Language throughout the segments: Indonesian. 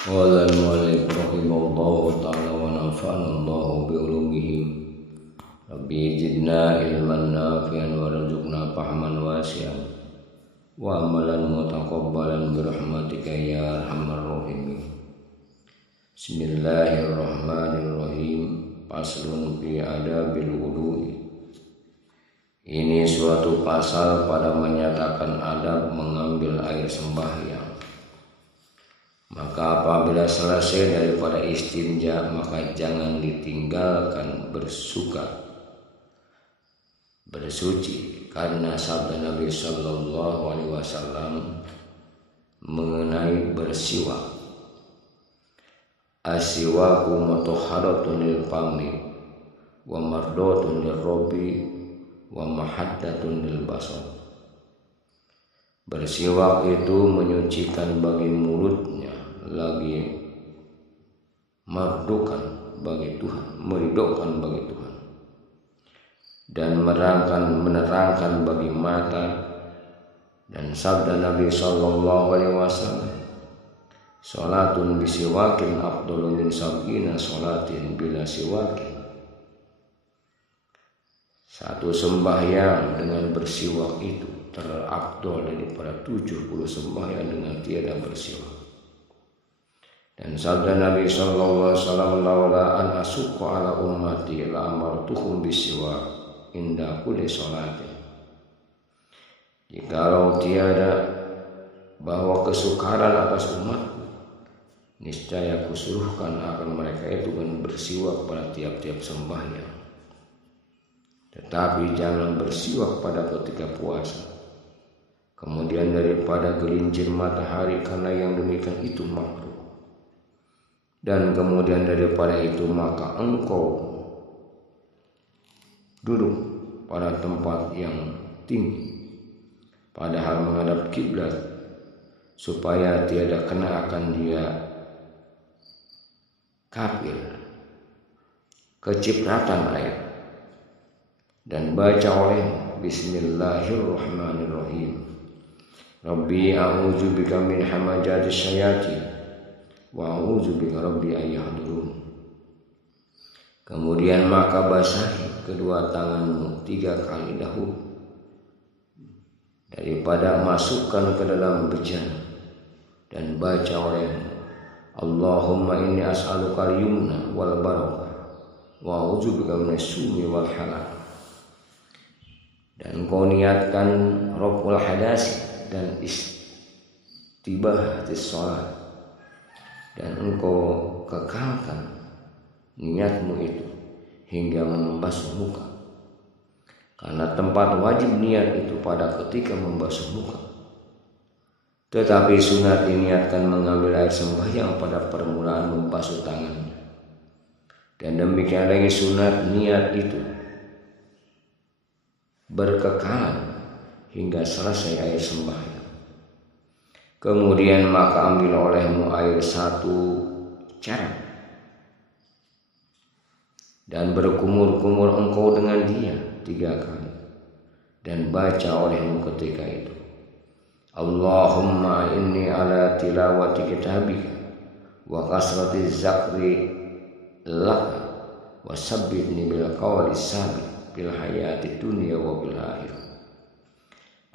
Qala al-mu'allif rahimahullahu ta'ala wa nafa'ana Allahu bi ulumihim. Rabbi zidna ilman nafi'an warzuqna fahman wasi'an wa amalan mutaqabbalan bi rahmatika ya arhamar rahimin. Bismillahirrahmanirrahim. Faslun fi adabil wudu'i. Ini suatu pasal pada menyatakan adab mengambil air sembahyang. Maka apabila selesai daripada istinja, maka jangan ditinggalkan bersuci, karena sabda Nabi Sallallahu Alaihi Wasallam mengenai bersiwak, asiwaku mutahharatun lil fami wa mardatun lil rabbi wa mahaddatun lil basar. Bersiwak itu menyucikan bagi mulutnya, lagi merdukan bagi Tuhan, meridhokan bagi Tuhan, dan menerangkan bagi mata. Dan sabda Nabi Sallallahu Alaihi Wasallam, salatun bisiwakin afdalu min sab'ina salatin bila siwakin. Satu sembahyang dengan bersiwak itu terafdal daripada 70 sembahyang dengan tiada bersiwak. Dan sabda Nabi Sallallahu Alaihi Wasallam, laula an asukku ala ummati la amartuhum bisiwak inda kulli sholati. Jikalau tiada bahwa kesukaran atas umatku, niscaya kusuruhkan akan mereka itu dengan bersiwak pada tiap-tiap sembahyang. Tetapi jangan bersiwak pada ketika puasa, kemudian daripada gelincir matahari, karena yang demikian itu makruh. Dan kemudian daripada itu maka engkau duduk pada tempat yang tinggi, padahal menghadap kiblat, supaya tiada kena akan dia kafir kecipratan air. Dan baca oleh Bismillahirrahmanirrahim. Rabbi a'udzubika min hamajatis syayatin wa a'udzubika rabbi ayyahdurun. Kemudian maka basahi kedua tanganmu 3 kali dahulu daripada masukkan ke dalam bejana, dan baca olehmu Allahumma inni as'aluka al-yumna wal barakah wa a'udzubika minas sumi wal halak. Dan kau niatkan raf'ul hadasi dan istibahatis sholat, dan engkau kekalkan niatmu itu hingga membasuh muka, karena tempat wajib niat itu pada ketika membasuh muka. Tetapi sunat diniatkan mengambil air sembahyang pada permulaan membasuh tangannya. Dan demikian lagi sunat niat itu berkekalan hingga selesai air sembahyang. Kemudian maka ambil olehmu air 1 carek, dan berkumur-kumur engkau dengan dia 3 kali, dan baca olehmu ketika itu Allahumma inni ala tilawati kitabika wa kasrati zakri laka wa sabbitni bil qawli sabit bil hayati dunia wa bil akhir.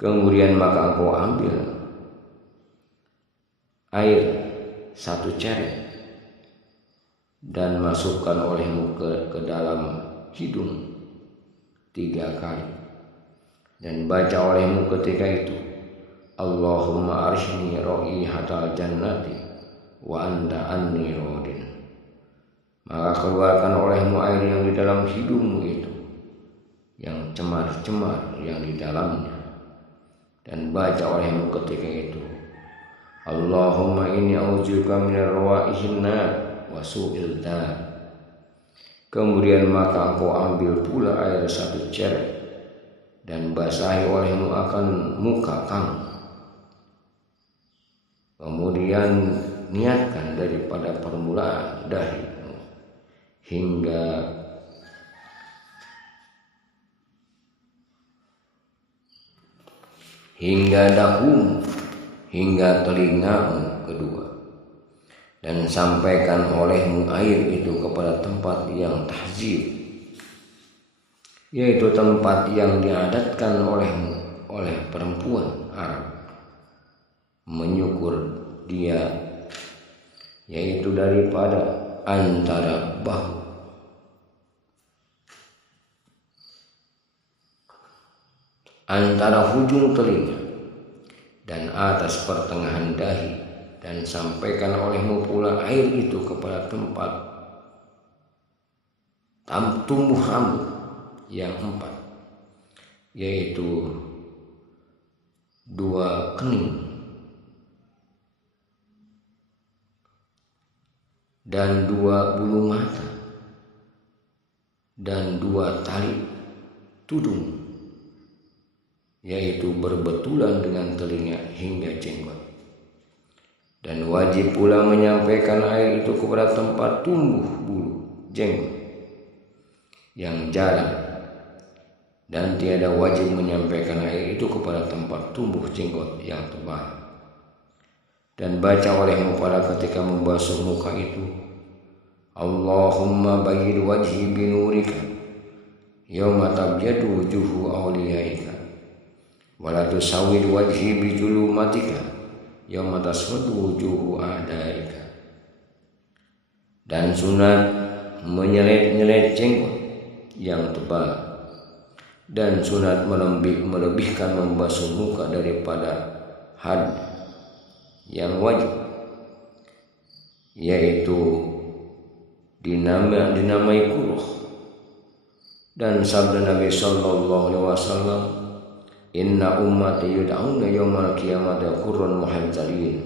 Kemudian maka engkau ambil air 1 carek dan masukkan olehmu ke dalam hidung 3 kali, dan baca olehmu ketika itu Allahumma arshni raihatal jannati wa anta anni radin. Maka keluarkan olehmu air yang di dalam hidungmu itu, yang cemar-cemar yang di dalamnya, dan baca olehmu ketika itu Allahumma inni a'udzubika minar rawaihin nar wa su'il dar. Kemudian maka engkau ambil pula air 1 carek dan basahi olehmu akan muka kamu. Kemudian niatkan daripada permulaan dahi hingga dahu hingga telingamu kedua, dan sampaikan olehmu air itu kepada tempat yang tahzib, yaitu tempat yang diadatkan olehmu oleh perempuan Arab menyukur dia, yaitu daripada antara bahu antara hujung telinga dan atas pertengahan dahi, dan sampaikan olehmu pula air itu kepada tempat tumbuh rambut yang 4, yaitu 2 kening dan 2 bulu mata dan 2 tali tudung, yaitu berbetulan dengan telinga hingga jenggot. Dan wajib pula menyampaikan air itu kepada tempat tumbuh bulu jenggot yang jarang, dan tiada wajib menyampaikan air itu kepada tempat tumbuh jenggot yang tebal. Dan baca olehmu pada ketika membasuh muka itu, Allahumma bayyid wajhi binurika yawma tabyadu wujuhu awliyaika wa la tusawwid wajhi bijulumatika yawma taswaddu wujuhu a'daika. Dan sunat menyelet-nyelet jenggot yang tebal, dan sunat melebihkan membasuh muka daripada had yang wajib, yaitu dinamai kuruh. Dan sabda Nabi sallallahu alaihi wasallam, inna ummati yud'auna yawmal qiyamati qurran muhajjalin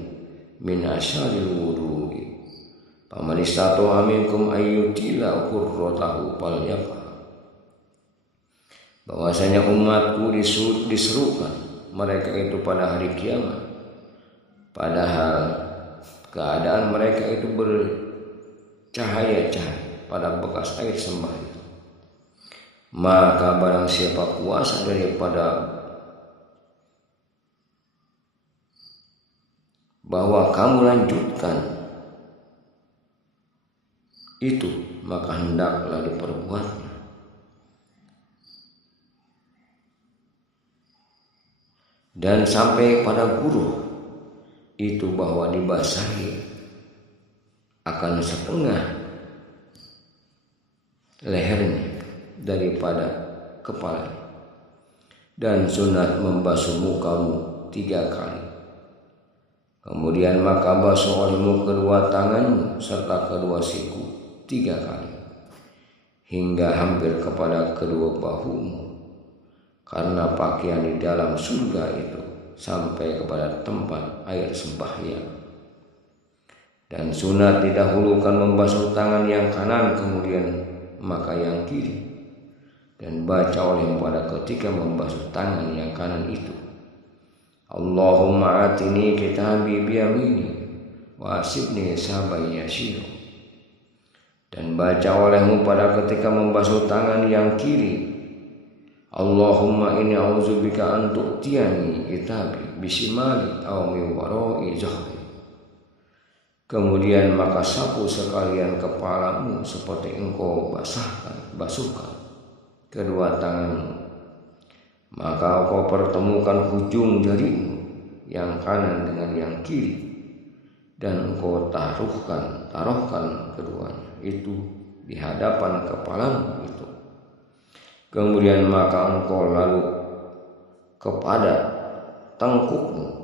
min asyaril wudu'i faman istata'a minkum ayyutila qurratahu falyaf'al. Bahwasanya umatku diserukan mereka itu pada hari kiamat, padahal keadaan mereka itu bercahaya-cahaya pada bekas air sembah itu. Maka barang siapa puasa daripada bahwa kamu lanjutkan itu, maka hendaklah diperbuatnya. Dan sampai pada guru itu bahwa dibasahi akan setengah lehernya daripada kepala, dan sunat membasuh mukamu 3 kali. Kemudian maka basuh olehmu kedua tanganmu serta kedua siku 3 kali hingga hampir kepada kedua bahumu, karena pakaian di dalam surga itu sampai kepada tempat air sembahyang. Dan sunat didahulukan membasuh tangan yang kanan, kemudian maka yang kiri, dan baca oleh pada ketika membasuh tangan yang kanan itu, Allahumma atini kitabi biyamini wa asibni sabai yashiru. Dan baca olehmu pada ketika membasuh tangan yang kiri, Allahumma inni a'udzubika an tu'tiyani kitabi bisimali aw min wara'i zahri. Kemudian maka sapu sekalian kepalamu seperti engkau basuhkan kedua tanganmu. Maka engkau pertemukan hujung jarimu yang kanan dengan yang kiri, dan engkau taruhkan keduanya itu di hadapan kepalamu itu. Kemudian maka engkau lalu kepada tengkukmu.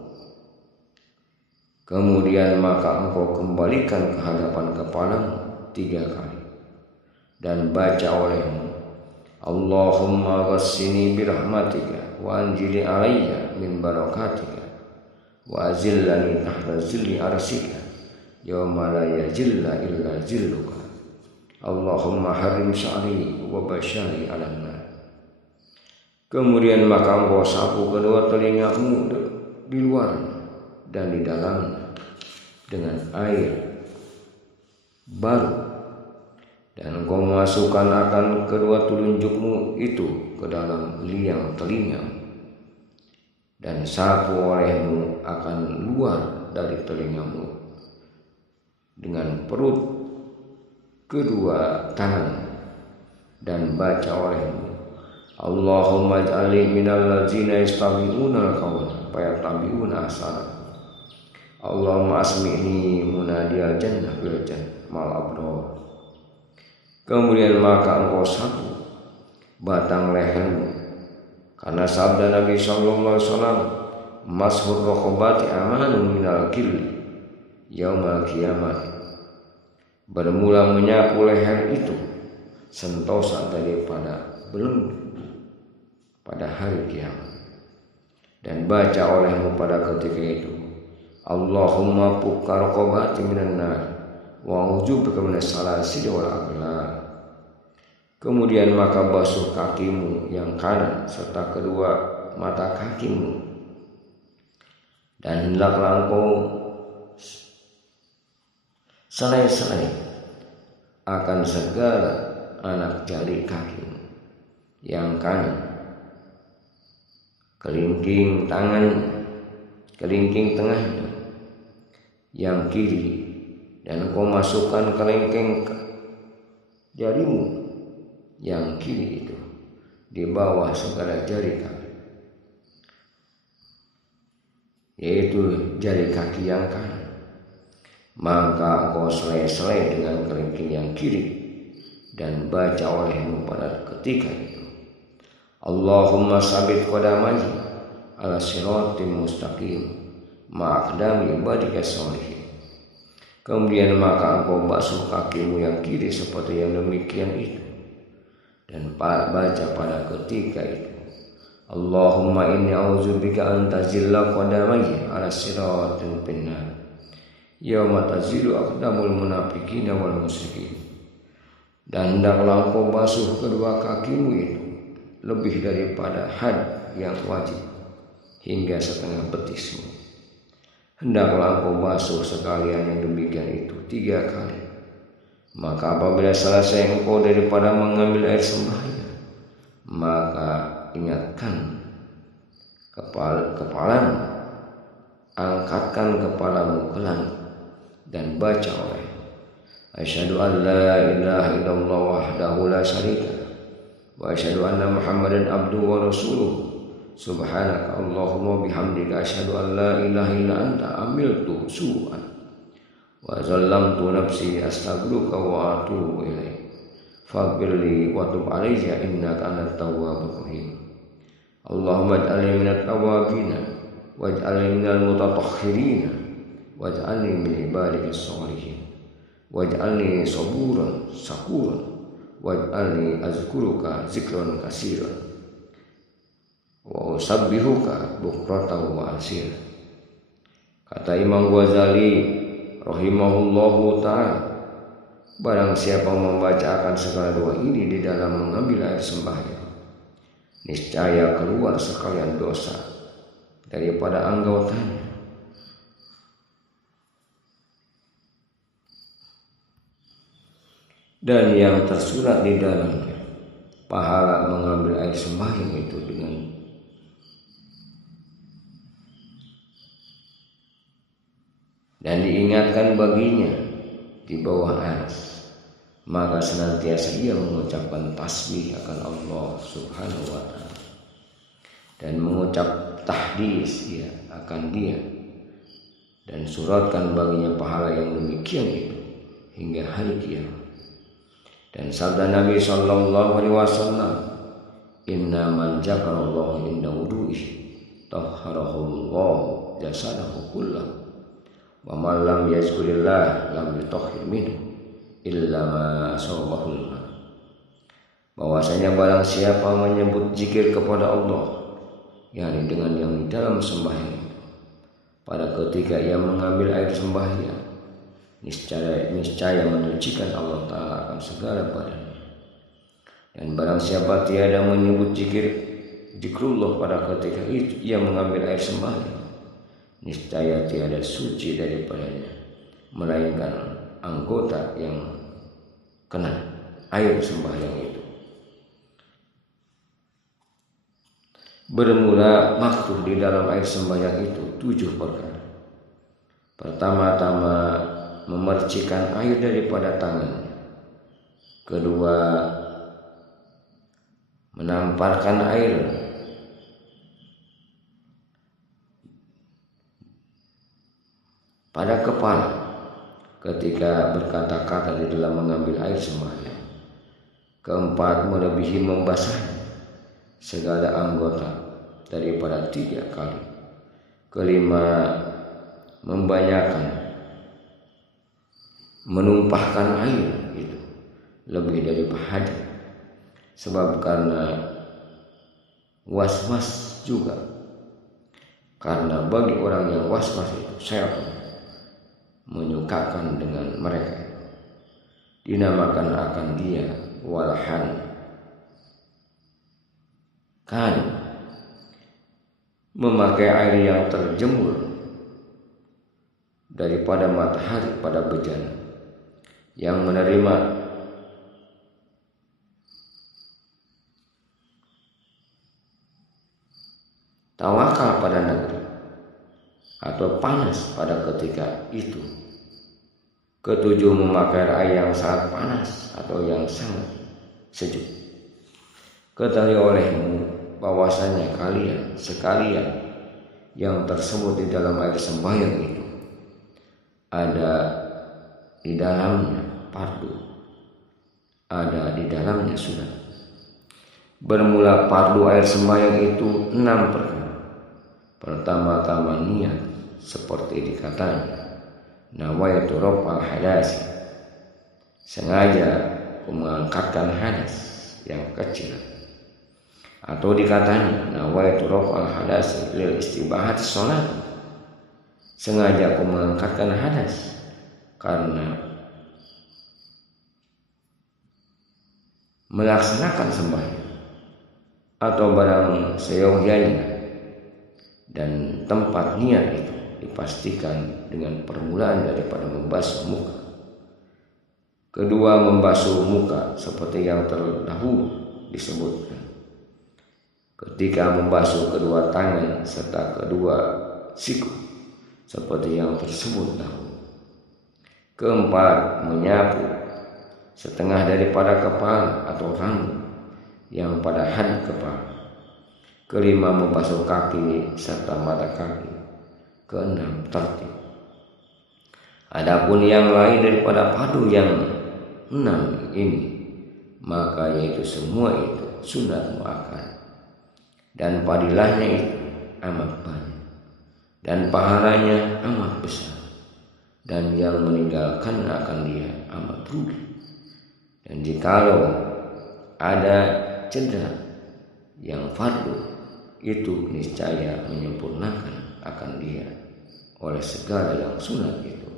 Kemudian maka engkau kembalikan ke hadapan kepalamu 3 kali, dan baca olehmu, Allahumma ghassini birahmatika wa anjili alayya min barakatika wa azillani tahta zilli arsika yawma la yajilla illa zilluka. Allahumma harim sya'ri wa basyari ala nar. Kemudian maka engkau sapu kedua telingamu di luar dan di dalamnya dengan air baru, dan engkau memasukkan akan kedua telunjukmu itu ke dalam liang telingamu, dan sapu olehmu akan luar dari telingamu dengan dengan perut kedua tangan dan baca olehmu, Allahumma ij'alni minal ladzina yastami'una al-qawla fayattabi'una ahsana. Allahumma asmi'ni munadiyal jannah bil jannah mal abrar. Kemudian maka engkau sapu batang lehermu, karena sabda Nabi sallallahu alaihi wasallam, mashur raqabati amanun minal killi yaumal kiamat. Bermula menyapu leher itu sentosa daripada belenggu pada hari kiamat. Dan baca olehmu pada ketika itu, Allahumma fukka raqabati minan nar wa a'udzubika minas salasil wal aghlal. Kemudian maka basuh kakimu yang kanan serta kedua mata kakimu, dan hendaklah engkau selai-selai akan segala anak jari kakimu yang kanan, kelingking tangan, kelingking tengahnya yang kiri, dan engkau masukkan kelingking jarimu yang kiri itu di bawah segala jari kaki, yaitu jari kaki yang kanan. Maka engkau selai-selai dengan kelingking yang kiri dan baca olehmu pada ketika itu, Allahumma sabit qadamai ala siratim mustaqim ma'aqdami ibadika sholihin. Kemudian maka engkau basuh kakimu yang kiri seperti yang demikian itu, dan baca pada ketika itu, Allahumma inni a'udzubika an tazilla qadamai ala siratin finnar yauma tazilu aqdamul munafiqina wal musyrikin. Dan hendaklah engkau basuh kedua kakimu itu lebih daripada had yang wajib hingga setengah betismu. Hendaklah engkau basuh sekalian yang demikian itu 3 kali. Maka apabila selesai engkau daripada mengambil air sembahyang, maka ingatkan kepalamu, angkatkan kepalamu ke langit dan baca oleh, asyhadu an la ilaha illallah wahdahu la syarika wa asyhadu anna Muhammadan abduhu wa rasuluhu subhanaka Allahumma bihamdika asyhadu an la ilaha illa anta amiltu su'an wa zallamtu nafsi astaghfiruka wa atubu ilaik faghfirli wa tub alayya innaka antat tawwabur rahim. Allahumma ij'alni minat tawwabina waj'alni minal mutatahhirina waj'alni min ibadikas sholihin waj'alni saburan syakuran waj'alni azkuruka zikran katsiran wa usabbihuka bukratan wa asila. Kata Imam Ghazali rahimahullahu ta'ala, barang siapa membacakan segala doa ini di dalam mengambil air sembahyang, niscaya keluar sekalian dosa daripada anggotanya. Dan yang tersurat di dalamnya, pahala mengambil air sembahyang itu dengan dan diingatkan baginya di bawah aras, maka senantiasa ia mengucapkan tasbih akan Allah Subhanahu wa ta'ala dan mengucap tahdis ya akan dia, dan suratkan baginya pahala yang demikian itu hingga hari kiamat. Dan sabda Nabi sallallahu alaihi wasallam, inna man zakarallahu inda wudu'ihi tahharahu Allah jasadahu kullahu wa man lam yazkurillah lam yutahhir minhu illa ma sawwahul. Bahwasanya barang siapa menyebut zikir kepada Allah, yakni dengan yang di dalam sembahyang, pada ketika ia mengambil air sembahyang, niscaya menyucikan Allah Ta'ala akan segala badannya. Dan barang siapa tiada menyebut zikrullah pada ketika itu ia mengambil air sembahyang, niscaya tiada suci daripadanya melainkan anggota yang kena air sembahyang itu. Bermula makruh di dalam air sembahyang itu 7 perkara. Pertama-tama memercikan air daripada tangannya. Kedua, menamparkan air pada kepala ketika berkata-kata di dalam mengambil air sembahyang. Keempat, melebihi membasahi segala anggota daripada 3 kali. Kelima, membanyakan menumpahkan air itu lebih daripada sebab karena was-was juga. Karena bagi orang yang was-was itu, saya menyukakan dengan mereka, dinamakan akan dia walhan. Kan memakai air yang terjemur daripada matahari pada bejana, yang menerima tawakal pada negeri atau panas pada ketika itu. Ketujuh, memakai air yang sangat panas atau yang sangat sejuk. Ketahui olehmu bahwasanya kalian sekalian yang tersebut di dalam air sembahyang itu ada di dalamnya fardu, ada di dalamnya sunat. Bermula fardu air sembahyang itu 6 perkara. Pertama-tama niat, seperti dikatakan nawaitu raf'al hadas, sengaja mengangkatkan hadas yang kecil. Atau dikatakan nawaitu raf'al hadas lil istibahat sholat, sengaja mengangkatkan hadas karena melaksanakan sembahyang atau barang seyogyanya. Dan tempat niat itu dipastikan dengan permulaan daripada membasuh muka. Kedua, membasuh muka seperti yang terdahulu disebutkan. Ketika membasuh kedua tangan serta kedua siku seperti yang tersebut dahulu. Keempat, menyapu setengah daripada kepala atau rambut yang pada had kepala. Kelima, membasuh kaki serta mata kaki. Keenam, tertib. Adapun yang lain daripada padu yang 6 ini, maka yaitu semua itu sunat muakkad, dan padilahnya itu amat banyak dan pahalanya amat besar, dan yang meninggalkan akan dia amat rugi. Dan jikalau ada cedera yang fardu, itu niscaya menyempurnakan akan dia oleh segala yang sunat itu.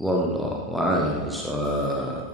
Wallahu a'lam bishawab.